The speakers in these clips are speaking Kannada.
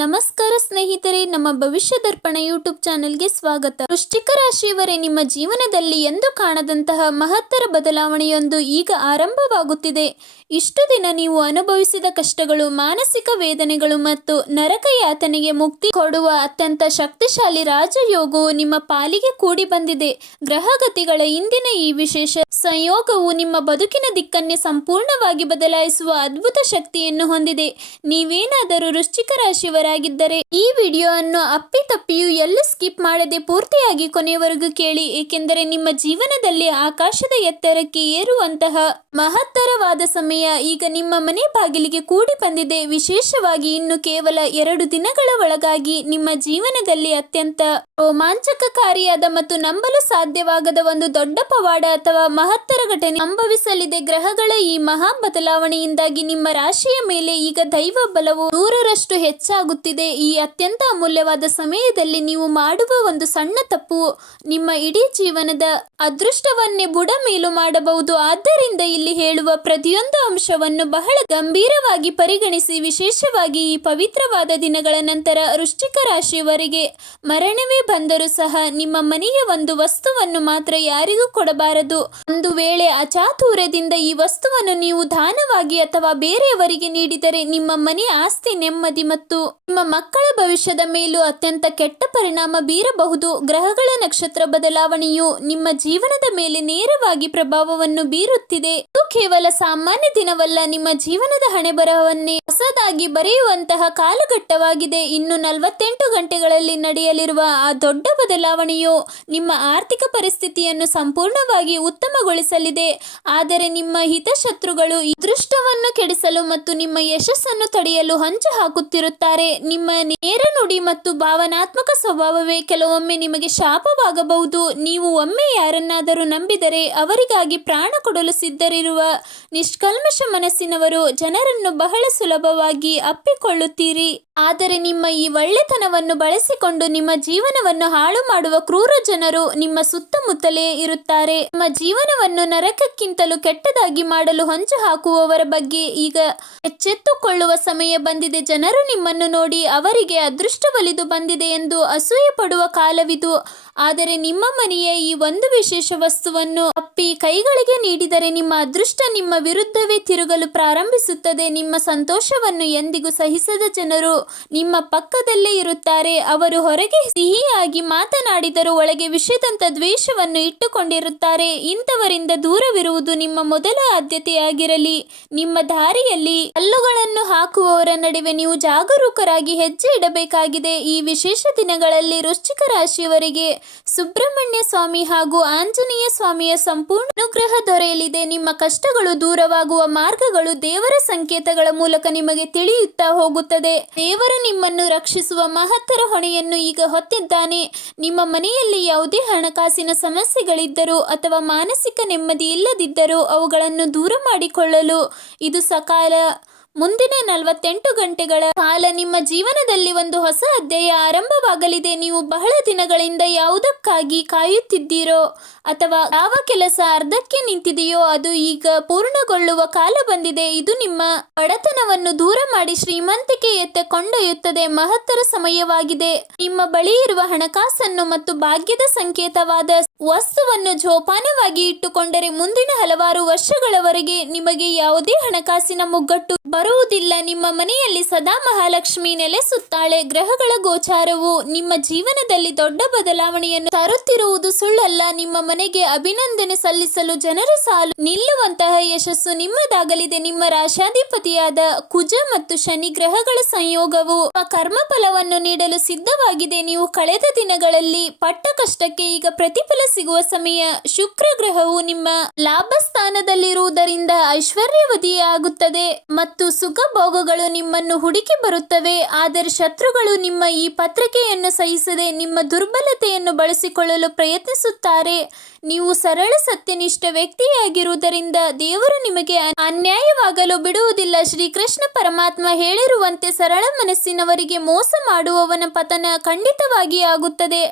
ನಮಸ್ಕಾರ ಸ್ನೇಹಿತರೆ, ನಮ್ಮ ಭವಿಷ್ಯ ದರ್ಪಣ ಯೂಟ್ಯೂಬ್ ಚಾನೆಲ್ಗೆ ಸ್ವಾಗತ. ವೃಶ್ಚಿಕ ರಾಶಿಯವರೇ, ನಿಮ್ಮ ಜೀವನದಲ್ಲಿ ಎಂದು ಕಾಣದಂತಹ ಮಹತ್ತರ ಬದಲಾವಣೆಯೊಂದು ಈಗ ಆರಂಭವಾಗುತ್ತಿದೆ. ಇಷ್ಟು ದಿನ ನೀವು ಅನುಭವಿಸಿದ ಕಷ್ಟಗಳು, ಮಾನಸಿಕ ವೇದನೆಗಳು ಮತ್ತು ನರಕ ಯಾತನೆಗೆ ಮುಕ್ತಿ ಕೊಡುವ ಅತ್ಯಂತ ಶಕ್ತಿಶಾಲಿ ರಾಜಯೋಗವು ನಿಮ್ಮ ಪಾಲಿಗೆ ಕೂಡಿ ಬಂದಿದೆ. ಗ್ರಹಗತಿಗಳ ಇಂದಿನ ಈ ವಿಶೇಷ ಸಂಯೋಗವು ನಿಮ್ಮ ಬದುಕಿನ ದಿಕ್ಕನ್ನೇ ಸಂಪೂರ್ಣವಾಗಿ ಬದಲಾಯಿಸುವ ಅದ್ಭುತ ಶಕ್ತಿಯನ್ನು ಹೊಂದಿದೆ. ನೀವೇನಾದರೂ ವೃಶ್ಚಿಕ ರಾಶಿಯವರಾಗಿದ್ದರೆ ಈ ವಿಡಿಯೋವನ್ನು ಅಪ್ಪಿತಪ್ಪಿಯೂ ಎಲ್ಲೂ ಸ್ಕಿಪ್ ಮಾಡದೆ ಪೂರ್ತಿಯಾಗಿ ಕೊನೆಯವರೆಗೂ ಕೇಳಿ, ಏಕೆಂದರೆ ನಿಮ್ಮ ಜೀವನದಲ್ಲಿ ಆಕಾಶದ ಎತ್ತರಕ್ಕೆ ಏರುವಂತಹ ಮಹತ್ತರವಾದ ಸಮಯ ಈಗ ನಿಮ್ಮ ಮನೆ ಬಾಗಿಲಿಗೆ ಕೂಡಿ ಬಂದಿದೆ. ವಿಶೇಷವಾಗಿ ಇನ್ನು ಕೇವಲ 2 ದಿನಗಳ ಒಳಗಾಗಿ ನಿಮ್ಮ ಜೀವನದಲ್ಲಿ ಅತ್ಯಂತ ರೋಮಾಂಚಕಕಾರಿಯಾದ ಮತ್ತು ನಂಬಲು ಸಾಧ್ಯವಾಗದ ಒಂದು ದೊಡ್ಡ ಪವಾಡ ಅಥವಾ ಮಹತ್ತರ ಘಟನೆ ಸಂಭವಿಸಲಿದೆ. ಗ್ರಹಗಳ ಈ ಮಹಾ ಬದಲಾವಣೆಯಿಂದಾಗಿ ನಿಮ್ಮ ರಾಶಿಯ ಮೇಲೆ ಈಗ ದೈವ ಬಲವು 100ರಷ್ಟು ಹೆಚ್ಚಾಗುತ್ತಿದೆ. ಈ ಅತ್ಯಂತ ಅಮೂಲ್ಯವಾದ ಸಮಯದಲ್ಲಿ ನೀವು ಮಾಡುವ ಒಂದು ಸಣ್ಣ ತಪ್ಪು ನಿಮ್ಮ ಇಡೀ ಜೀವನದ ಅದೃಷ್ಟವನ್ನೇ ಬುಡಮೇಲು ಮಾಡಬಹುದು. ಆದ್ದರಿಂದ ಇಲ್ಲಿ ಹೇಳುವ ಪ್ರತಿಯೊಂದು ಅಂಶವನ್ನು ಬಹಳ ಗಂಭೀರವಾಗಿ ಪರಿಗಣಿಸಿ. ವಿಶೇಷವಾಗಿ ಈ ಪವಿತ್ರವಾದ ದಿನಗಳ ನಂತರ ವೃಶ್ಚಿಕ ರಾಶಿಯವರಿಗೆ ಮರಣವೇ ಬಂದರೂ ಸಹ ನಿಮ್ಮ ಮನೆಯ ಒಂದು ವಸ್ತುವನ್ನು ಮಾತ್ರ ಯಾರಿಗೂ ಕೊಡಬಾರದು. ಒಂದು ವೇಳೆ ಅಚಾತುರ್ಯದಿಂದ ಈ ವಸ್ತುವನ್ನು ನೀವು ದಾನವಾಗಿ ಅಥವಾ ಬೇರೆಯವರಿಗೆ ನೀಡಿದರೆ ನಿಮ್ಮ ಮನೆ ಆಸ್ತಿ, ನೆಮ್ಮದಿ ಮತ್ತು ನಿಮ್ಮ ಮಕ್ಕಳ ಭವಿಷ್ಯದ ಮೇಲೂ ಅತ್ಯಂತ ಕೆಟ್ಟ ಪರಿಣಾಮ ಬೀರಬಹುದು. ಗ್ರಹಗಳ ನಕ್ಷತ್ರ ಬದಲಾವಣೆಯು ನಿಮ್ಮ ಜೀವನದ ಮೇಲೆ ನೇರವಾಗಿ ಪ್ರಭಾವವನ್ನು ಬೀರುತ್ತಿದೆ. ಇದು ಕೇವಲ ಸಾಮಾನ್ಯ ದಿನವಲ್ಲ, ನಿಮ್ಮ ಜೀವನದ ಹಣೆಬರಹವನ್ನೇ ಹೊಸದಾಗಿ ಬರೆಯುವಂತಹ ಕಾಲಘಟ್ಟವಾಗಿದೆ. ಇನ್ನು 48 ಗಂಟೆಗಳಲ್ಲಿ ನಡೆಯಲಿರುವ ಆ ದೊಡ್ಡ ಬದಲಾವಣೆಯು ನಿಮ್ಮ ಆರ್ಥಿಕ ಪರಿಸ್ಥಿತಿಯನ್ನು ಸಂಪೂರ್ಣವಾಗಿ ಉತ್ತಮಗೊಳಿಸಲಿದೆ. ಆದರೆ ನಿಮ್ಮ ಹಿತಶತ್ರುಗಳು ಈ ಅದೃಷ್ಟವನ್ನು ಕೆಡಿಸಲು ಮತ್ತು ನಿಮ್ಮ ಯಶಸ್ಸನ್ನು ತಡೆಯಲು ಹೊಂಚು ಹಾಕುತ್ತಿರುತ್ತಾರೆ. ನಿಮ್ಮ ನೇರ ನುಡಿ ಮತ್ತು ಭಾವನಾತ್ಮಕ ಸ್ವಭಾವವೇ ಕೆಲವೊಮ್ಮೆ ನಿಮಗೆ ಶಾಪವಾಗಬಹುದು. ನೀವು ಒಮ್ಮೆ ಯಾರನ್ನಾದರೂ ನಂಬಿದರೆ ಅವರಿಗಾಗಿ ಪ್ರಾಣ ಕೊಡಲು ಸಿದ್ಧರಿರುವ ನಿಷ್ಕಲ್ಮಶ ಮನಸ್ಸಿನವರು ಜನರನ್ನು ಬಹಳ ಸುಲಭವಾಗಿ ಅಪ್ಪಿಕೊಳ್ಳುತ್ತೀರಿ. ಆದರೆ ನಿಮ್ಮ ಈ ಒಳ್ಳೆತನವನ್ನು ಬಳಸಿಕೊಂಡು ನಿಮ್ಮ ಜೀವನವನ್ನು ಹಾಳು ಮಾಡುವ ಕ್ರೂರ ಜನರು ನಿಮ್ಮ ಸುತ್ತಮುತ್ತಲೇ ಇರುತ್ತಾರೆ. ನಿಮ್ಮ ಜೀವನವನ್ನು ನರಕಕ್ಕಿಂತಲೂ ಕೆಟ್ಟದಾಗಿ ಮಾಡಲು ಹೊಂಚು ಹಾಕುವವರ ಬಗ್ಗೆ ಈಗ ಎಚ್ಚೆತ್ತುಕೊಳ್ಳುವ ಸಮಯ ಬಂದಿದೆ. ಜನರು ನಿಮ್ಮನ್ನು ನೋಡಿ ಅವರಿಗೆ ಅದೃಷ್ಟ ಒಲಿದು ಬಂದಿದೆ ಎಂದು ಅಸೂಯೆ ಪಡುವ ಕಾಲವಿದು. ಆದರೆ ನಿಮ್ಮ ಮನೆಯ ಈ ಒಂದು ವಿಶೇಷ ವಸ್ತುವನ್ನು ಅಪ್ಪಿ ಕೈಗಳಿಗೆ ನೀಡಿದರೆ ನಿಮ್ಮ ಅದೃಷ್ಟ ನಿಮ್ಮ ವಿರುದ್ಧವೇ ತಿರುಗಲು ಪ್ರಾರಂಭಿಸುತ್ತದೆ. ನಿಮ್ಮ ಸಂತೋಷವನ್ನು ಎಂದಿಗೂ ಸಹಿಸದ ಜನರು ನಿಮ್ಮ ಪಕ್ಕದಲ್ಲೇ ಇರುತ್ತಾರೆ. ಅವರು ಹೊರಗೆ ಸಿಹಿಯಾಗಿ ಮಾತನಾಡಿದರೂ ಒಳಗೆ ವಿಷದಂತ ದ್ವೇಷವನ್ನು ಇಟ್ಟುಕೊಂಡಿರುತ್ತಾರೆ. ಇಂಥವರಿಂದ ದೂರವಿರುವುದು ನಿಮ್ಮ ಮೊದಲ ಆದ್ಯತೆಯಾಗಿರಲಿ. ನಿಮ್ಮ ದಾರಿಯಲ್ಲಿ ಕಲ್ಲುಗಳನ್ನು ಹಾಕುವವರ ನಡುವೆ ನೀವು ಜಾಗರೂಕರಾಗಿ ಹೆಜ್ಜೆ ಇಡಬೇಕಾಗಿದೆ. ಈ ವಿಶೇಷ ದಿನಗಳಲ್ಲಿ ವೃಶ್ಚಿಕ ರಾಶಿಯವರಿಗೆ ಸುಬ್ರಹ್ಮಣ್ಯ ಸ್ವಾಮಿ ಹಾಗೂ ಆಂಜನೇಯ ಸ್ವಾಮಿಯ ಸಂಪೂರ್ಣ ಅನುಗ್ರಹ ದೊರೆಯಲಿದೆ. ನಿಮ್ಮ ಕಷ್ಟಗಳು ದೂರವಾಗುವ ಮಾರ್ಗಗಳು ದೇವರ ಸಂಕೇತಗಳ ಮೂಲಕ ನಿಮಗೆ ತಿಳಿಯುತ್ತಾ ಹೋಗುತ್ತದೆ. ದೇವರು ನಿಮ್ಮನ್ನು ರಕ್ಷಿಸುವ ಮಹತ್ತರ ಹೊಣೆಯನ್ನು ಈಗ ಹೊತ್ತಿದ್ದಾನೆ. ನಿಮ್ಮ ಮನೆಯಲ್ಲಿ ಯಾವುದೇ ಹಣಕಾಸಿನ ಸಮಸ್ಯೆಗಳಿದ್ದರೂ ಅಥವಾ ಮಾನಸಿಕ ನೆಮ್ಮದಿ ಇಲ್ಲದಿದ್ದರೂ ಅವುಗಳನ್ನು ದೂರ ಮಾಡಿಕೊಳ್ಳಲು ಇದು ಸಕಾಲ. ಮುಂದಿನ 48 ಗಂಟೆಗಳ ಕಾಲ ನಿಮ್ಮ ಜೀವನದಲ್ಲಿ ಒಂದು ಹೊಸ ಅಧ್ಯಾಯ ಆರಂಭವಾಗಲಿದೆ. ನೀವು ಬಹಳ ದಿನಗಳಿಂದ ಯಾವುದಕ್ಕಾಗಿ ಕಾಯುತ್ತಿದ್ದೀರೋ ಅಥವಾ ಯಾವ ಕೆಲಸ ಅರ್ಧಕ್ಕೆ ನಿಂತಿದೆಯೋ ಅದು ಈಗ ಪೂರ್ಣಗೊಳ್ಳುವ ಕಾಲ ಬಂದಿದೆ. ಇದು ನಿಮ್ಮ ಬಡತನವನ್ನು ದೂರ ಮಾಡಿ ಶ್ರೀಮಂತಿಕೆಯತ್ತ ಕೊಂಡೊಯ್ಯುತ್ತದೆ. ಮಹತ್ತರ ಸಮಯವಾಗಿದೆ. ನಿಮ್ಮ ಬಳಿ ಇರುವ ಹಣಕಾಸನ್ನು ಮತ್ತು ಭಾಗ್ಯದ ಸಂಕೇತವಾದ ವಸ್ತುವನ್ನು ಜೋಪಾನವಾಗಿ ಇಟ್ಟುಕೊಂಡರೆ ಮುಂದಿನ ಹಲವಾರು ವರ್ಷಗಳವರೆಗೆ ನಿಮಗೆ ಯಾವುದೇ ಹಣಕಾಸಿನ ಮುಗ್ಗಟ್ಟು ಬರುವುದಿಲ್ಲ. ನಿಮ್ಮ ಮನೆಯಲ್ಲಿ ಸದಾ ಮಹಾಲಕ್ಷ್ಮಿ ನೆಲೆಸುತ್ತಾಳೆ. ಗ್ರಹಗಳ ಗೋಚಾರವು ನಿಮ್ಮ ಜೀವನದಲ್ಲಿ ದೊಡ್ಡ ಬದಲಾವಣೆಯನ್ನು ತರುತ್ತಿರುವುದು ಸುಳ್ಳಲ್ಲ. ನಿಮ್ಮ ಮನೆಗೆ ಅಭಿನಂದನೆ ಸಲ್ಲಿಸಲು ಜನರ ಸಾಲು ನಿಲ್ಲುವಂತಹ ಯಶಸ್ಸು ನಿಮ್ಮದಾಗಲಿದೆ. ನಿಮ್ಮ ರಾಶಾಧಿಪತಿಯಾದ ಕುಜ ಮತ್ತು ಶನಿ ಗ್ರಹಗಳ ಸಂಯೋಗವು ಕರ್ಮ ಫಲವನ್ನು ನೀಡಲು ಸಿದ್ಧವಾಗಿದೆ. ನೀವು ಕಳೆದ ದಿನಗಳಲ್ಲಿ ಪಟ್ಟ ಕಷ್ಟಕ್ಕೆ ಈಗ ಪ್ರತಿಫಲ ಸಿಗುವ ಸಮಯ. ಶುಕ್ರ ಗ್ರಹವು ನಿಮ್ಮ ಲಾಭ ಸ್ಥಾನದಲ್ಲಿರುವುದರಿಂದ ಐಶ್ವರ್ಯವಧಿಯಾಗುತ್ತದೆ ಮತ್ತು ಸುಖ ಭೋಗಗಳು ನಿಮ್ಮನ್ನು ಹುಡುಕಿ ಬರುತ್ತವೆ. ಆದರೆ ಶತ್ರುಗಳು ನಿಮ್ಮ ಈ ಪತ್ರಿಕೆಯನ್ನು ಸಹಿಸದೆ ನಿಮ್ಮ ದುರ್ಬಲತೆಯನ್ನು ಬಳಸಿಕೊಳ್ಳಲು ಪ್ರಯತ್ನಿಸುತ್ತಾರೆ. ನೀವು ಸರಳ ಸತ್ಯನಿಷ್ಠ ವ್ಯಕ್ತಿಯಾಗಿರುವುದರಿಂದ ದೇವರು ನಿಮಗೆ ಅನ್ಯಾಯವಾಗಲು ಬಿಡುವುದಿಲ್ಲ. ಶ್ರೀಕೃಷ್ಣ ಪರಮಾತ್ಮ ಹೇಳಿರುವಂತೆ ಸರಳ ಮನಸ್ಸಿನವರಿಗೆ ಮೋಸ ಮಾಡುವವನ ಪತನ ಖಂಡಿತವಾಗಿ ಆಗುತ್ತದೆ.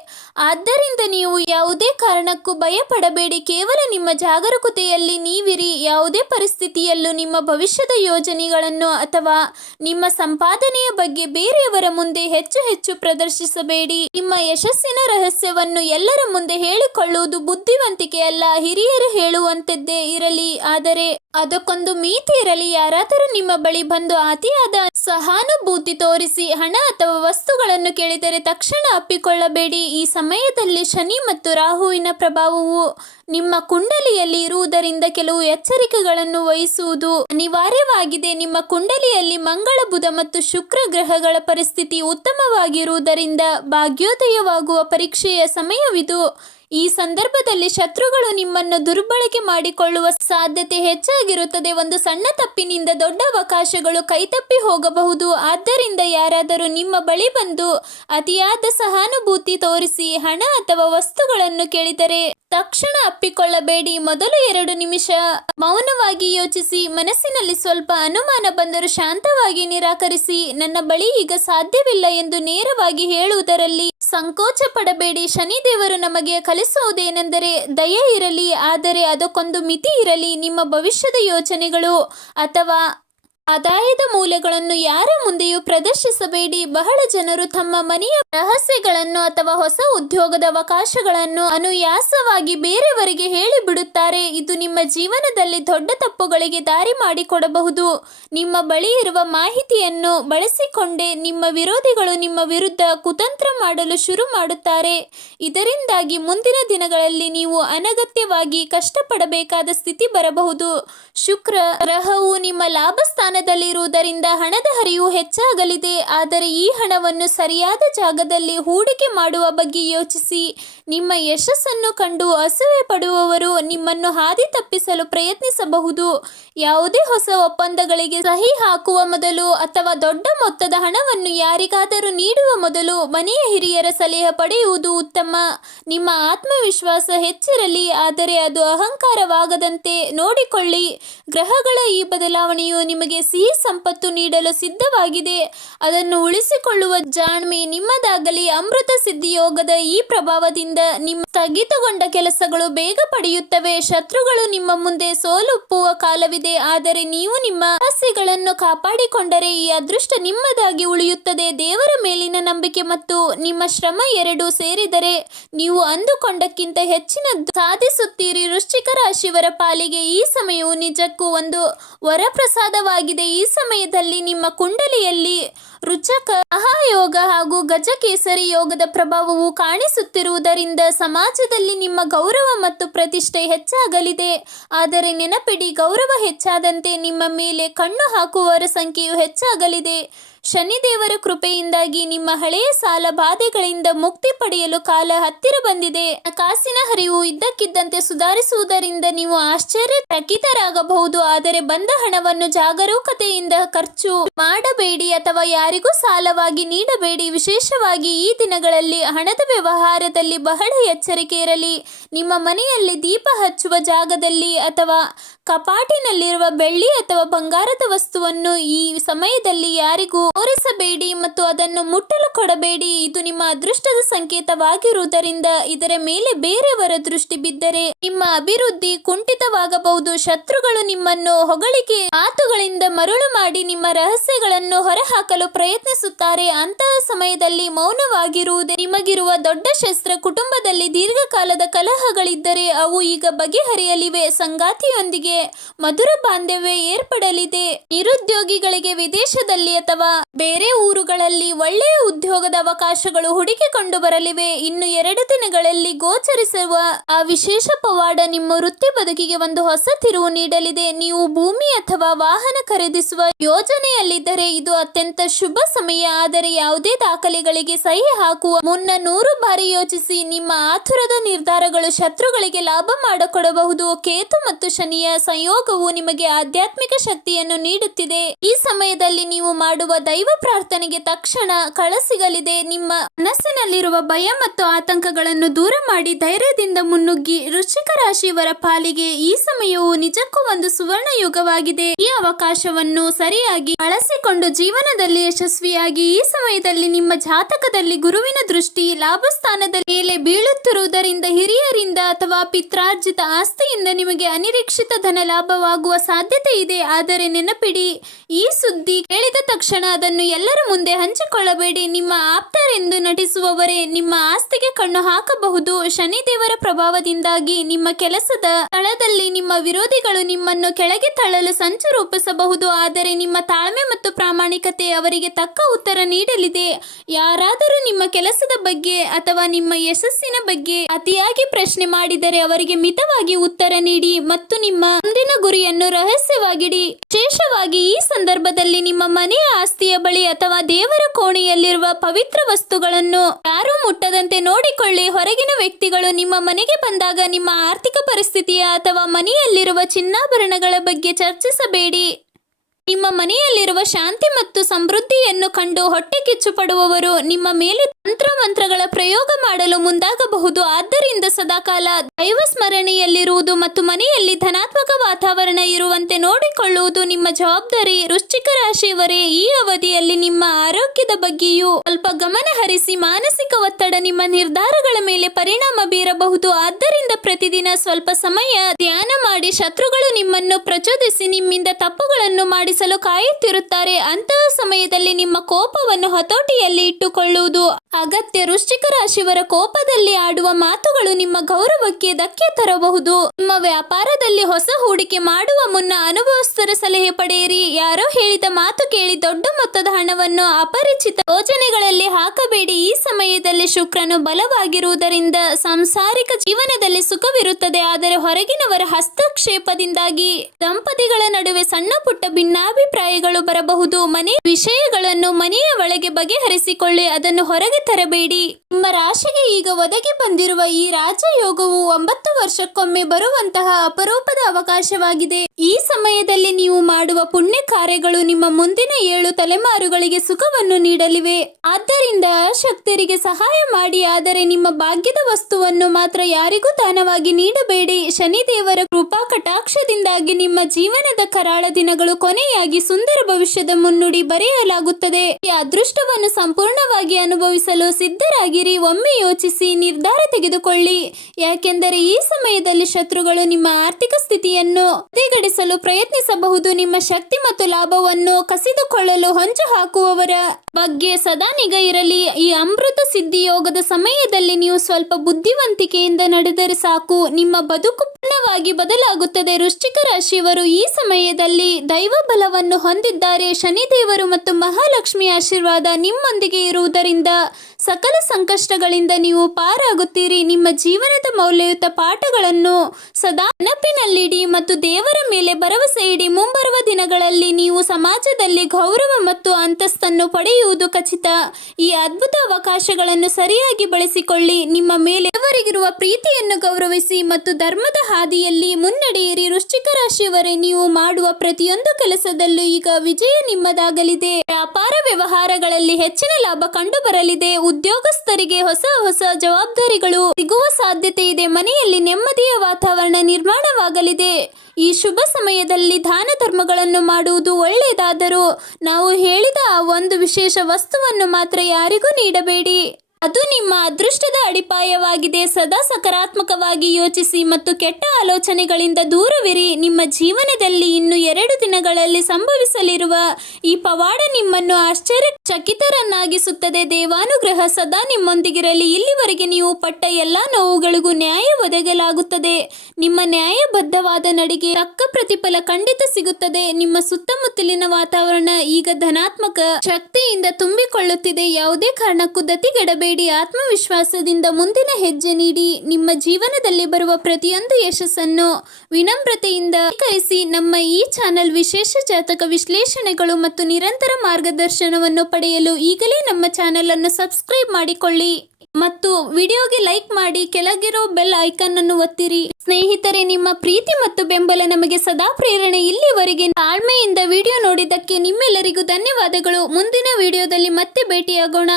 ಆದ್ದರಿಂದ ನೀವು ಯಾವುದೇ ಕಾರಣಕ್ಕೂ ಭಯಪಡಬೇಡಿ. ಕೇವಲ ನಿಮ್ಮ ಜಾಗರೂಕತೆಯಲ್ಲಿ ನೀವಿರಿ. ಯಾವುದೇ ಪರಿಸ್ಥಿತಿಯಲ್ಲೂ ನಿಮ್ಮ ಭವಿಷ್ಯದ ಯೋಜನೆಗಳನ್ನು ವಿಚಾರಗಳನ್ನು ಅಥವಾ ನಿಮ್ಮ ಸಂಪಾದನೆಯ ಬಗ್ಗೆ ಬೇರೆಯವರ ಮುಂದೆ ಹೆಚ್ಚು ಹೆಚ್ಚು ಪ್ರದರ್ಶಿಸಬೇಡಿ. ನಿಮ್ಮ ಯಶಸ್ಸಿನ ರಹಸ್ಯವನ್ನು ಎಲ್ಲರ ಮುಂದೆ ಹೇಳಿಕೊಳ್ಳುವುದು ಬುದ್ಧಿವಂತಿಕೆಯಲ್ಲ, ಹಿರಿಯರು ಹೇಳುವಂತದ್ದೇ ಇರಲಿ, ಆದರೆ ಅದಕ್ಕೊಂದು ಮಿತಿ ಇರಲಿ. ಯಾರಾದರೂ ನಿಮ್ಮ ಬಳಿ ಬಂದು ಅತಿಯಾದ ಸಹಾನುಭೂತಿ ತೋರಿಸಿ ಹಣ ಅಥವಾ ವಸ್ತುಗಳನ್ನು ಕೇಳಿದರೆ ತಕ್ಷಣ ಅಪ್ಪಿಕೊಳ್ಳಬೇಡಿ. ಈ ಸಮಯದಲ್ಲಿ ಶನಿ ಮತ್ತು ರಾಹುವಿನ ಪ್ರಭಾವವು ನಿಮ್ಮ ಕುಂಡಲಿಯಲ್ಲಿ ಇರುವುದರಿಂದ ಕೆಲವು ಎಚ್ಚರಿಕೆಗಳನ್ನು ವಹಿಸುವುದು ಅನಿವಾರ್ಯವಾಗಿದೆ. ನಿಮ್ಮ ಕುಂಡಲಿಯಲ್ಲಿ ಮಂಗಳ, ಬುಧ ಮತ್ತು ಶುಕ್ರ ಗ್ರಹಗಳ ಪರಿಸ್ಥಿತಿ ಉತ್ತಮವಾಗಿರುವುದರಿಂದ ಭಾಗ್ಯೋದಯವಾಗುವ ಪರೀಕ್ಷೆಯ ಸಮಯವಿದು. ಈ ಸಂದರ್ಭದಲ್ಲಿ ಶತ್ರುಗಳು ನಿಮ್ಮನ್ನು ದುರ್ಬಳಕೆ ಮಾಡಿಕೊಳ್ಳುವ ಸಾಧ್ಯತೆ ಹೆಚ್ಚಾಗಿರುತ್ತದೆ. ಒಂದು ಸಣ್ಣ ತಪ್ಪಿನಿಂದ ದೊಡ್ಡ ಅವಕಾಶಗಳು ಕೈತಪ್ಪಿ ಹೋಗಬಹುದು. ಆದ್ದರಿಂದ ಯಾರಾದರೂ ನಿಮ್ಮ ಬಳಿ ಬಂದು ಅತಿಯಾದ ಸಹಾನುಭೂತಿ ತೋರಿಸಿ ಹಣ ಅಥವಾ ವಸ್ತುಗಳನ್ನು ಕೇಳಿದರೆ ತಕ್ಷಣ ಅಪ್ಪಿಕೊಳ್ಳಬೇಡಿ. ಮೊದಲು 2 ನಿಮಿಷ ಮೌನವಾಗಿ ಯೋಚಿಸಿ, ಮನಸ್ಸಿನಲ್ಲಿ ಸ್ವಲ್ಪ ಅನುಮಾನ ಬಂದರೂ ಶಾಂತವಾಗಿ ನಿರಾಕರಿಸಿ. ನನ್ನ ಬಳಿ ಈಗ ಸಾಧ್ಯವಿಲ್ಲ ಎಂದು ನೇರವಾಗಿ ಹೇಳುವುದರಲ್ಲಿ ಸಂಕೋಚ ಪಡಬೇಡಿ. ಶನಿದೇವರು ನಮಗೆ ಕಲಿಸುವುದೇನೆಂದರೆ ದಯೆ ಇರಲಿ, ಆದರೆ ಅದಕ್ಕೊಂದು ಮಿತಿ ಇರಲಿ. ನಿಮ್ಮ ಭವಿಷ್ಯದ ಯೋಚನೆಗಳು ಅಥವಾ ಆದಾಯದ ಮೂಲಗಳನ್ನು ಯಾರ ಮುಂದೆಯೂ ಪ್ರದರ್ಶಿಸಬೇಡಿ. ಬಹಳ ಜನರು ತಮ್ಮ ಮನೆಯ ರಹಸ್ಯಗಳನ್ನು ಅಥವಾ ಹೊಸ ಉದ್ಯೋಗದ ಅವಕಾಶಗಳನ್ನು ಅನುಯಾಸವಾಗಿ ಬೇರೆಯವರಿಗೆ ಹೇಳಿಬಿಡುತ್ತಾರೆ. ಇದು ನಿಮ್ಮ ಜೀವನದಲ್ಲಿ ದೊಡ್ಡ ತಪ್ಪುಗಳಿಗೆ ದಾರಿ ಮಾಡಿಕೊಡಬಹುದು. ನಿಮ್ಮ ಬಳಿ ಇರುವ ಮಾಹಿತಿಯನ್ನು ಬಳಸಿಕೊಂಡೇ ನಿಮ್ಮ ವಿರೋಧಿಗಳು ನಿಮ್ಮ ವಿರುದ್ಧ ಕುತಂತ್ರ ಮಾಡಲು ಶುರು ಮಾಡುತ್ತಾರೆ. ಇದರಿಂದಾಗಿ ಮುಂದಿನ ದಿನಗಳಲ್ಲಿ ನೀವು ಅನಗತ್ಯವಾಗಿ ಕಷ್ಟಪಡಬೇಕಾದ ಸ್ಥಿತಿ ಬರಬಹುದು. ಶುಕ್ರ ಗ್ರಹವು ನಿಮ್ಮ ಲಾಭ ಸ್ಥಾನದಲ್ಲಿರುವುದರಿಂದ ಹಣದ ಹರಿವು ಹೆಚ್ಚಾಗಲಿದೆ, ಆದರೆ ಈ ಹಣವನ್ನು ಸರಿಯಾದ ಜಾಗದಲ್ಲಿ ಹೂಡಿಕೆ ಮಾಡುವ ಬಗ್ಗೆ ಯೋಚಿಸಿ. ನಿಮ್ಮ ಯಶಸ್ಸನ್ನು ಕಂಡು ಅಸೂಯೆ ಪಡುವವರು ನಿಮ್ಮನ್ನು ಹಾದಿ ತಪ್ಪಿಸಲು ಪ್ರಯತ್ನಿಸಬಹುದು. ಯಾವುದೇ ಹೊಸ ಒಪ್ಪಂದಗಳಿಗೆ ಸಹಿ ಹಾಕುವ ಮೊದಲು ಅಥವಾ ದೊಡ್ಡ ಮೊತ್ತದ ಹಣವನ್ನು ಯಾರಿಗಾದರೂ ನೀಡುವ ಮೊದಲು ಮನೆಯ ಹಿರಿಯರ ಸಲಹೆ ಪಡೆಯುವುದು ಉತ್ತಮ. ನಿಮ್ಮ ಆತ್ಮವಿಶ್ವಾಸ ಹೆಚ್ಚಿರಲಿ, ಆದರೆ ಅದು ಅಹಂಕಾರವಾಗದಂತೆ ನೋಡಿಕೊಳ್ಳಿ. ಗ್ರಹಗಳ ಈ ಬದಲಾವಣೆಯು ನಿಮಗೆ ಸಿಹಿ ಸಂಪತ್ತು ನೀಡಲು ಸಿದ್ಧವಾಗಿದೆ. ಅದನ್ನು ಉಳಿಸಿಕೊಳ್ಳುವ ಜಾಣ್ಮೆ ನಿಮ್ಮದಾಗಲಿ. ಅಮೃತ ಸಿದ್ಧಿಯೋಗದ ಈ ಪ್ರಭಾವದಿಂದ ನಿಮ್ಮ ಸ್ಥಗಿತಗೊಂಡ ಕೆಲಸಗಳು ಬೇಗ ಪಡೆಯುತ್ತವೆ. ಶತ್ರುಗಳು ನಿಮ್ಮ ಮುಂದೆ ಸೋಲೊಪ್ಪುವ ಕಾಲವಿದೆ, ಆದರೆ ನೀವು ನಿಮ್ಮ ರಹಸ್ಯಗಳನ್ನು ಕಾಪಾಡಿಕೊಂಡರೆ ಈ ಅದೃಷ್ಟ ನಿಮ್ಮದಾಗಿ ಉಳಿಯುತ್ತದೆ. ದೇವರ ಮೇಲಿನ ನಂಬಿಕೆ ಮತ್ತು ನಿಮ್ಮ ಶ್ರಮ ಎರಡೂ ಸೇರಿದರೆ ನೀವು ಅಂದುಕೊಂಡಕ್ಕಿಂತ ಹೆಚ್ಚಿನದ್ದು ಸಾಧಿಸುತ್ತೀರಿ. ವೃಶ್ಚಿಕ ರಾಶಿಯವರ ಪಾಲಿಗೆ ಈ ಸಮಯವು ನಿಜಕ್ಕೂ ಒಂದು ವರಪ್ರಸಾದವಾಗಿದೆ. ಈ ಸಮಯದಲ್ಲಿ ನಿಮ್ಮ ಕುಂಡಲಿಯಲ್ಲಿ ರುಚಕ ಮಹಾಯೋಗ ಹಾಗೂ ಗಜಕೇಸರಿ ಯೋಗದ ಪ್ರಭಾವವು ಕಾಣಿಸುತ್ತಿರುವುದರಿಂದ ಸಮಾಜದಲ್ಲಿ ನಿಮ್ಮ ಗೌರವ ಮತ್ತು ಪ್ರತಿಷ್ಠೆ ಹೆಚ್ಚಾಗಲಿದೆ. ಆದರೆ ನೆನಪಿಡಿ, ಗೌರವ ಹೆಚ್ಚಾದಂತೆ ನಿಮ್ಮ ಮೇಲೆ ಕಣ್ಣು ಹಾಕುವವರ ಸಂಖ್ಯೆಯು ಹೆಚ್ಚಾಗಲಿದೆ. ಶನಿದೇವರ ಕೃಪೆಯಿಂದಾಗಿ ನಿಮ್ಮ ಹಳೆಯ ಸಾಲ ಬಾಧೆಗಳಿಂದ ಮುಕ್ತಿ ಪಡೆಯಲು ಕಾಲ ಹತ್ತಿರ ಬಂದಿದೆ. ಕಾಸಿನ ಹರಿವು ಇದ್ದಕ್ಕಿದ್ದಂತೆ ಸುಧಾರಿಸುವುದರಿಂದ ನೀವು ಆಶ್ಚರ್ಯಚಕಿತರಾಗಬಹುದು. ಆದರೆ ಬಂದ ಹಣವನ್ನು ಜಾಗರೂಕತೆಯಿಂದ ಖರ್ಚು ಮಾಡಬೇಡಿ ಅಥವಾ ಯಾರಿಗೂ ಸಾಲವಾಗಿ ನೀಡಬೇಡಿ. ವಿಶೇಷವಾಗಿ ಈ ದಿನಗಳಲ್ಲಿ ಹಣದ ವ್ಯವಹಾರದಲ್ಲಿ ಬಹಳ ಎಚ್ಚರಿಕೆ ಇರಲಿ. ನಿಮ್ಮ ಮನೆಯಲ್ಲಿ ದೀಪ ಹಚ್ಚುವ ಜಾಗದಲ್ಲಿ ಅಥವಾ ಕಪಾಟಿನಲ್ಲಿರುವ ಬೆಳ್ಳಿ ಅಥವಾ ಬಂಗಾರದ ವಸ್ತುವನ್ನು ಈ ಸಮಯದಲ್ಲಿ ಯಾರಿಗೂ ತೋರಿಸಬೇಡಿ ಮತ್ತು ಅದನ್ನು ಮುಟ್ಟಲು ಕೊಡಬೇಡಿ. ಇದು ನಿಮ್ಮ ಅದೃಷ್ಟದ ಸಂಕೇತವಾಗಿರುವುದರಿಂದ ಇದರ ಮೇಲೆ ಬೇರೆಯವರ ದೃಷ್ಟಿ ಬಿದ್ದರೆ ನಿಮ್ಮ ಅಭಿವೃದ್ಧಿ ಕುಂಠಿತವಾಗಬಹುದು. ಶತ್ರುಗಳು ನಿಮ್ಮನ್ನು ಹೊಗಳಿಕೆ ಮಾತುಗಳಿಂದ ಮರುಳು ಮಾಡಿ ನಿಮ್ಮ ರಹಸ್ಯಗಳನ್ನು ಹೊರಹಾಕಲು ಪ್ರಯತ್ನಿಸುತ್ತಾರೆ. ಅಂತಹ ಸಮಯದಲ್ಲಿ ಮೌನವಾಗಿರುವುದೇ ನಿಮಗಿರುವ ದೊಡ್ಡ ಶಸ್ತ್ರ. ಕುಟುಂಬದಲ್ಲಿ ದೀರ್ಘಕಾಲದ ಕಲಹಗಳಿದ್ದರೆ ಅವು ಈಗ ಬಗೆಹರಿಯಲಿವೆ. ಸಂಗಾತಿಯೊಂದಿಗೆ ಮಧುರ ಬಾಂಧವ್ಯ ಏರ್ಪಡಲಿದೆ. ನಿರುದ್ಯೋಗಿಗಳಿಗೆ ವಿದೇಶದಲ್ಲಿ ಅಥವಾ ಬೇರೆ ಊರುಗಳಲ್ಲಿ ಒಳ್ಳೆಯ ಉದ್ಯೋಗದ ಅವಕಾಶಗಳು ಹುಡುಕಿಕೊಂಡು ಬರಲಿವೆ. ಇನ್ನು 2 ದಿನಗಳಲ್ಲಿ ಗೋಚರಿಸುವ ಆ ವಿಶೇಷ ಪವಾಡ ನಿಮ್ಮ ವೃತ್ತಿ ಬದುಕಿಗೆ ಒಂದು ಹೊಸ ತಿರುವು ನೀಡಲಿದೆ. ನೀವು ಭೂಮಿ ಅಥವಾ ವಾಹನ ಖರೀದಿಸುವ ಯೋಜನೆಯಲ್ಲಿದ್ದರೆ ಇದು ಅತ್ಯಂತ ಶುಭ ಸಮಯ. ಆದರೆ ಯಾವುದೇ ದಾಖಲೆಗಳಿಗೆ ಸಹಿ ಹಾಕುವ ಮುನ್ನ 100 ಬಾರಿ ಯೋಚಿಸಿ. ನಿಮ್ಮ ಆತುರದ ನಿರ್ಧಾರಗಳು ಶತ್ರುಗಳಿಗೆ ಲಾಭ ಮಾಡಿಕೊಡಬಹುದು. ಕೇತು ಮತ್ತು ಶನಿಯ ಸಂಯೋಗವು ನಿಮಗೆ ಆಧ್ಯಾತ್ಮಿಕ ಶಕ್ತಿಯನ್ನು ನೀಡುತ್ತಿದೆ. ಈ ಸಮಯದಲ್ಲಿ ನೀವು ಮಾಡುವ ದೈವ ಪ್ರಾರ್ಥನೆಗೆ ತಕ್ಷಣ ಫಲ ಸಿಗಲಿದೆ. ನಿಮ್ಮ ಮನಸ್ಸಿನಲ್ಲಿರುವ ಭಯ ಮತ್ತು ಆತಂಕಗಳನ್ನು ದೂರ ಮಾಡಿ ಧೈರ್ಯದಿಂದ ಮುನ್ನುಗ್ಗಿ. ವೃಶ್ಚಿಕ ರಾಶಿಯವರ ಪಾಲಿಗೆ ಈ ಸಮಯವು ನಿಜಕ್ಕೂ ಒಂದು ಸುವರ್ಣ ಯುಗವಾಗಿದೆ. ಈ ಅವಕಾಶವನ್ನು ಸರಿಯಾಗಿ ಬಳಸಿಕೊಂಡು ಜೀವನದಲ್ಲಿ ಯಶಸ್ವಿಯಾಗಿ. ಈ ಸಮಯದಲ್ಲಿ ನಿಮ್ಮ ಜಾತಕದಲ್ಲಿ ಗುರುವಿನ ದೃಷ್ಟಿ ಲಾಭಸ್ಥಾನದ ಮೇಲೆ ಬೀಳುತ್ತಿರುವುದರಿಂದ ಹಿರಿಯರಿಂದ ಅಥವಾ ಪಿತ್ರಾರ್ಜಿತ ಆಸ್ತಿಯಿಂದ ನಿಮಗೆ ಅನಿರೀಕ್ಷಿತ ಧನ ಲಾಭವಾಗುವ ಸಾಧ್ಯತೆ ಇದೆ. ಆದರೆ ನೆನಪಿಡಿ, ಈ ಸುದ್ದಿ ಕೇಳಿದ ತಕ್ಷಣ ಅದನ್ನು ಎಲ್ಲರ ಮುಂದೆ ಹಂಚಿಕೊಳ್ಳಬೇಡಿ. ನಿಮ್ಮ ಆಪ್ತರೆಂದು ನಟಿಸುವವರೇ ನಿಮ್ಮ ಆಸ್ತಿಗೆ ಕಣ್ಣು ಹಾಕಬಹುದು. ಶನಿದೇವರ ಪ್ರಭಾವದಿಂದಾಗಿ ನಿಮ್ಮ ಕೆಲಸದ ಸ್ಥಳದಲ್ಲಿ ನಿಮ್ಮ ವಿರೋಧಿಗಳು ನಿಮ್ಮನ್ನು ಕೆಳಗೆ ತಳ್ಳಲು ಸಂಚು ರೂಪಿಸಬಹುದು. ಆದರೆ ನಿಮ್ಮ ತಾಳ್ಮೆ ಮತ್ತು ಪ್ರಾಮಾಣಿಕತೆ ಅವರಿಗೆ ತಕ್ಕ ಉತ್ತರ ನೀಡಲಿದೆ. ಯಾರಾದರೂ ನಿಮ್ಮ ಕೆಲಸದ ಬಗ್ಗೆ ಅಥವಾ ನಿಮ್ಮ ಯಶಸ್ಸಿನ ಬಗ್ಗೆ ಅತಿಯಾಗಿ ಪ್ರಶ್ನೆ ಮಾಡಿದರೆ ಅವರಿಗೆ ಮಿತವಾಗಿ ಉತ್ತರ ನೀಡಿ ಮತ್ತು ನಿಮ್ಮ ಮುಂದಿನ ಗುರಿಯನ್ನು ರಹಸ್ಯವಾಗಿಡಿ. ವಿಶೇಷವಾಗಿ ಈ ಸಂದರ್ಭದಲ್ಲಿ ನಿಮ್ಮ ಮನೆಯ ಆಸ್ತಿಯ ಬಳಿ ಅಥವಾ ದೇವರ ಕೋಣೆಯಲ್ಲಿರುವ ಪವಿತ್ರ ವಸ್ತುಗಳನ್ನು ಯಾರೂ ಮುಟ್ಟದಂತೆ ನೋಡಿಕೊಳ್ಳಿ. ಹೊರಗಿನ ವ್ಯಕ್ತಿಗಳು ನಿಮ್ಮ ಮನೆಗೆ ಬಂದಾಗ ನಿಮ್ಮ ಆರ್ಥಿಕ ಪರಿಸ್ಥಿತಿಯ ಅಥವಾ ಮನೆಯಲ್ಲಿರುವ ಚಿನ್ನಾಭರಣಗಳ ಬಗ್ಗೆ ಚರ್ಚಿಸಬೇಡಿ. ನಿಮ್ಮ ಮನೆಯಲ್ಲಿರುವ ಶಾಂತಿ ಮತ್ತು ಸಮೃದ್ಧಿಯನ್ನು ಕಂಡು ಹೊಟ್ಟೆ ಕಿಚ್ಚು ಪಡುವವರು ನಿಮ್ಮ ಮೇಲೆ ಮಂತ್ರಗಳ ಪ್ರಯೋಗ ಮಾಡಲು ಮುಂದಾಗಬಹುದು. ಆದ್ದರಿಂದ ಸದಾಕಾಲ ದೈವ ಸ್ಮರಣೆಯಲ್ಲಿರುವುದು ಮತ್ತು ಮನೆಯಲ್ಲಿ ಧನಾತ್ಮಕ ವಾತಾವರಣ ಇರುವಂತೆ ನೋಡಿಕೊಳ್ಳುವುದು ನಿಮ್ಮ ಜವಾಬ್ದಾರಿ. ವೃಶ್ಚಿಕ ರಾಶಿಯವರೇ, ಈ ಅವಧಿಯಲ್ಲಿ ನಿಮ್ಮ ಆರೋಗ್ಯದ ಬಗ್ಗೆಯೂ ಸ್ವಲ್ಪ ಗಮನ ಹರಿಸಿ. ಮಾನಸಿಕ ಒತ್ತಡ ನಿಮ್ಮ ನಿರ್ಧಾರಗಳ ಮೇಲೆ ಪರಿಣಾಮ ಬೀರಬಹುದು. ಆದ್ದರಿಂದ ಪ್ರತಿದಿನ ಸ್ವಲ್ಪ ಸಮಯ ಧ್ಯಾನ ಮಾಡಿ. ಶತ್ರುಗಳು ನಿಮ್ಮನ್ನು ಪ್ರಚೋದಿಸಿ ನಿಮ್ಮಿಂದ ತಪ್ಪುಗಳನ್ನು ಮಾಡಿಸಲು ಕಾಯುತ್ತಿರುತ್ತಾರೆ. ಅಂತಹ ಸಮಯದಲ್ಲಿ ನಿಮ್ಮ ಕೋಪವನ್ನು ಹತೋಟಿಯಲ್ಲಿ ಇಟ್ಟುಕೊಳ್ಳುವುದು ಅಗತ್ಯ. ವೃಶ್ಚಿಕ ರಾಶಿಯವರ ಕೋಪದಲ್ಲಿ ಆಡುವ ಮಾತುಗಳು ನಿಮ್ಮ ಗೌರವಕ್ಕೆ ಧಕ್ಕೆ ತರಬಹುದು. ನಿಮ್ಮ ವ್ಯಾಪಾರದಲ್ಲಿ ಹೊಸ ಹೂಡಿಕೆ ಮಾಡುವ ಮುನ್ನ ಅನುಭವಸ್ಥರ ಸಲಹೆ ಪಡೆಯಿರಿ. ಯಾರೋ ಹೇಳಿದ ಮಾತು ಕೇಳಿ ದೊಡ್ಡ ಮೊತ್ತದ ಹಣವನ್ನು ಅಪರಿಚಿತ ಯೋಜನೆಗಳಲ್ಲಿ ಹಾಕಬೇಡಿ. ಈ ಸಮಯದಲ್ಲಿ ಶುಕ್ರನು ಬಲವಾಗಿರುವುದರಿಂದ ಸಾಂಸಾರಿಕ ಜೀವನದಲ್ಲಿ ಸುಖವಿರುತ್ತದೆ. ಆದರೆ ಹೊರಗಿನವರ ಹಸ್ತಕ್ಷೇಪದಿಂದಾಗಿ ದಂಪತಿಗಳ ನಡುವೆ ಸಣ್ಣ ಪುಟ್ಟ ಭಿನ್ನಾಭಿಪ್ರಾಯಗಳು ಬರಬಹುದು. ಮನೆ ವಿಷಯಗಳನ್ನು ಮನೆಯ ಒಳಗೆ ಬಗೆಹರಿಸಿಕೊಳ್ಳಿ, ಅದನ್ನು ಹೊರಗೆ ತರಬೇಡಿ. ನಿಮ್ಮ ರಾಶಿಗೆ ಈಗ ಒದಗಿ ಬಂದಿರುವ ಈ ರಾಜಯೋಗವು 9 ವರ್ಷಕ್ಕೊಮ್ಮೆ ಬರುವಂತಹ ಅಪರೂಪದ ಅವಕಾಶವಾಗಿದೆ. ಈ ಸಮಯದಲ್ಲಿ ನೀವು ಮಾಡುವ ಪುಣ್ಯ ಕಾರ್ಯಗಳು ನಿಮ್ಮ ಮುಂದಿನ 7 ತಲೆಮಾರುಗಳಿಗೆ ಸುಖವನ್ನು ನೀಡಲಿವೆ. ಆದ್ದರಿಂದ ಶಕ್ತರಿಗೆ ಸಹಾಯ ಮಾಡಿ, ಆದರೆ ನಿಮ್ಮ ಭಾಗ್ಯದ ವಸ್ತುವನ್ನು ಮಾತ್ರ ಯಾರಿಗೂ ದಾನವಾಗಿ ನೀಡಬೇಡಿ. ಶನಿದೇವರ ಕೃಪಾ ಕಟಾಕ್ಷದಿಂದಾಗಿ ನಿಮ್ಮ ಜೀವನದ ಕರಾಳ ದಿನಗಳು ಕೊನೆಯಾಗಿ ಸುಂದರ ಭವಿಷ್ಯದ ಮುನ್ನುಡಿ ಬರೆಯಲಾಗುತ್ತದೆ. ಈ ಅದೃಷ್ಟವನ್ನು ಸಂಪೂರ್ಣವಾಗಿ ಅನುಭವಿಸಲು ಸಿದ್ಧರಾಗಿರಿ. ಒಮ್ಮೆ ಯೋಚಿಸಿ ನಿರ್ಧಾರ ತೆಗೆದುಕೊಳ್ಳಿ, ಯಾಕೆಂದರೆ ಈ ಸಮಯದಲ್ಲಿ ಶತ್ರುಗಳು ನಿಮ್ಮ ಆರ್ಥಿಕ ಸ್ಥಿತಿಯನ್ನು ಹದಗೆಡಿಸಲು ಪ್ರಯತ್ನಿಸಬಹುದು. ನಿಮ್ಮ ಶಕ್ತಿ ಮತ್ತು ಲಾಭವನ್ನು ಕಸಿದುಕೊಳ್ಳಲು ಹೊಂಚು ಹಾಕುವವರ ಬಗ್ಗೆ ಸದಾ ನಿಗಾ ಇರಲಿ. ಈ ಅಮೃತ ಸಿದ್ಧಿ ಯೋಗದ ಸಮಯದಲ್ಲಿ ನೀವು ಸ್ವಲ್ಪ ಬುದ್ಧಿವಂತಿಕೆಯಿಂದ ನಡೆದರೆ ಸಾಕು, ನಿಮ್ಮ ಬದುಕು ಪೂರ್ಣವಾಗಿ ಬದಲಾಗುತ್ತದೆ. ವೃಶ್ಚಿಕ ರಾಶಿಯವರು ಈ ಸಮಯದಲ್ಲಿ ದೈವ ಬಲವನ್ನು ಹೊಂದಿದ್ದಾರೆ. ಶನಿದೇವರು ಮತ್ತು ಮಹಾಲಕ್ಷ್ಮಿ ಆಶೀರ್ವಾದ ನಿಮ್ಮೊಂದಿಗೆ ಇರುವುದರಿಂದ ಸಕಲ ಸಂಕಷ್ಟಗಳಿಂದ ನೀವು ಪಾರಾಗುತ್ತೀರಿ. ನಿಮ್ಮ ಜೀವನದ ಮೌಲ್ಯಯುತ ಪಾಠಗಳನ್ನು ಸದಾ ನೆನಪಿನಲ್ಲಿಡಿ ಮತ್ತು ದೇವರ ಮೇಲೆ ಭರವಸೆ ಇಡಿ. ಮುಂಬರುವ ದಿನಗಳಲ್ಲಿ ನೀವು ಸಮಾಜದಲ್ಲಿ ಗೌರವ ಮತ್ತು ಅಂತಸ್ತನ್ನು ಪಡೆಯುವುದು ಖಚಿತ. ಈ ಅದ್ಭುತ ಅವಕಾಶಗಳನ್ನು ಸರಿಯಾಗಿ ಬಳಸಿಕೊಳ್ಳಿ. ನಿಮ್ಮ ಮೇಲೆ ದೇವರಿಗಿರುವ ಪ್ರೀತಿಯನ್ನು ಗೌರವಿಸಿ ಮತ್ತು ಧರ್ಮದ ಹಾದಿಯಲ್ಲಿ ಮುನ್ನಡೆಯಿರಿ. ವೃಶ್ಚಿಕ ರಾಶಿಯವರೇ, ನೀವು ಮಾಡುವ ಪ್ರತಿಯೊಂದು ಕೆಲಸದಲ್ಲೂ ಈಗ ವಿಜಯ ನಿಮ್ಮದಾಗಲಿದೆ. ವ್ಯಾಪಾರ ವ್ಯವಹಾರಗಳಲ್ಲಿ ಹೆಚ್ಚಿನ ಲಾಭ ಕಂಡು ಬರಲಿದೆ. ಉದ್ಯೋಗಸ್ಥರಿಗೆ ಹೊಸ ಜವಾಬ್ದಾರಿಗಳು ಸಿಗುವ ಸಾಧ್ಯತೆ ಇದೆ. ಮನೆಯಲ್ಲಿ ನೆಮ್ಮದಿಯ ವಾತಾವರಣ ನಿರ್ಮಾಣವಾಗಲಿದೆ. ಈ ಶುಭ ಸಮಯದಲ್ಲಿ ದಾನ ಧರ್ಮಗಳನ್ನು ಮಾಡುವುದು ಒಳ್ಳೆಯದಾದರೂ ನಾವು ಹೇಳಿದ ಆ ಒಂದು ವಿಶೇಷ ವಸ್ತುವನ್ನು ಮಾತ್ರ ಯಾರಿಗೂ ನೀಡಬೇಡಿ. ಅದು ನಿಮ್ಮ ಅದೃಷ್ಟದ ಅಡಿಪಾಯವಾಗಿದೆ. ಸದಾ ಸಕಾರಾತ್ಮಕವಾಗಿ ಯೋಚಿಸಿ ಮತ್ತು ಕೆಟ್ಟ ಆಲೋಚನೆಗಳಿಂದ ದೂರವಿರಿ. ನಿಮ್ಮ ಜೀವನದಲ್ಲಿ ಇನ್ನು 2 ದಿನಗಳಲ್ಲಿ ಸಂಭವಿಸಲಿರುವ ಈ ಪವಾಡ ನಿಮ್ಮನ್ನು ಆಶ್ಚರ್ಯಚಕಿತರನ್ನಾಗಿಸುತ್ತದೆ. ದೇವಾನುಗ್ರಹ ಸದಾ ನಿಮ್ಮೊಂದಿಗಿರಲಿ. ಇಲ್ಲಿವರೆಗೆ ನೀವು ಪಟ್ಟ ಎಲ್ಲ ನೋವುಗಳಿಗೂ ನ್ಯಾಯ ಒದಗಲಾಗುತ್ತದೆ. ನಿಮ್ಮ ನ್ಯಾಯಬದ್ಧವಾದ ನಡೆಗೆ ತಕ್ಕ ಪ್ರತಿಫಲ ಖಂಡಿತ ಸಿಗುತ್ತದೆ. ನಿಮ್ಮ ಸುತ್ತಮುತ್ತಲಿನ ವಾತಾವರಣ ಈಗ ಧನಾತ್ಮಕ ಶಕ್ತಿಯಿಂದ ತುಂಬಿಕೊಳ್ಳುತ್ತಿದೆ. ಯಾವುದೇ ಕಾರಣಕ್ಕೂ ದತಿಗೆಡಬೇಡಿ. ಆತ್ಮವಿಶ್ವಾಸದಿಂದ ಮುಂದಿನ ಹೆಜ್ಜೆ ನೀಡಿ. ನಿಮ್ಮ ಜೀವನದಲ್ಲಿ ಬರುವ ಪ್ರತಿಯೊಂದು ಯಶಸ್ಸನ್ನು ವಿನಮ್ರತೆಯಿಂದ ಸ್ವೀಕರಿಸಿ. ನಮ್ಮ ಈ ಚಾನೆಲ್ ವಿಶೇಷ ಜಾತಕ ವಿಶ್ಲೇಷಣೆಗಳು ಮತ್ತು ನಿರಂತರ ಮಾರ್ಗದರ್ಶನವನ್ನು ಪಡೆಯಲು ಈಗಲೇ ನಮ್ಮ ಚಾನೆಲ್ ಅನ್ನು ಸಬ್ಸ್ಕ್ರೈಬ್ ಮಾಡಿಕೊಳ್ಳಿ ಮತ್ತು ವಿಡಿಯೋಗೆ ಲೈಕ್ ಮಾಡಿ. ಕೆಳಗಿರೋ ಬೆಲ್ ಐಕಾನ್ ಅನ್ನು ಒತ್ತಿರಿ. ಸ್ನೇಹಿತರೆ, ನಿಮ್ಮ ಪ್ರೀತಿ ಮತ್ತು ಬೆಂಬಲ ನಮಗೆ ಸದಾ ಪ್ರೇರಣೆ. ಇಲ್ಲಿವರೆಗೆ ತಾಳ್ಮೆಯಿಂದ ವಿಡಿಯೋ ನೋಡಿದ್ದಕ್ಕೆ ನಿಮ್ಮೆಲ್ಲರಿಗೂ ಧನ್ಯವಾದಗಳು. ಮುಂದಿನ ವಿಡಿಯೋದಲ್ಲಿ ಮತ್ತೆ ಭೇಟಿಯಾಗೋಣ.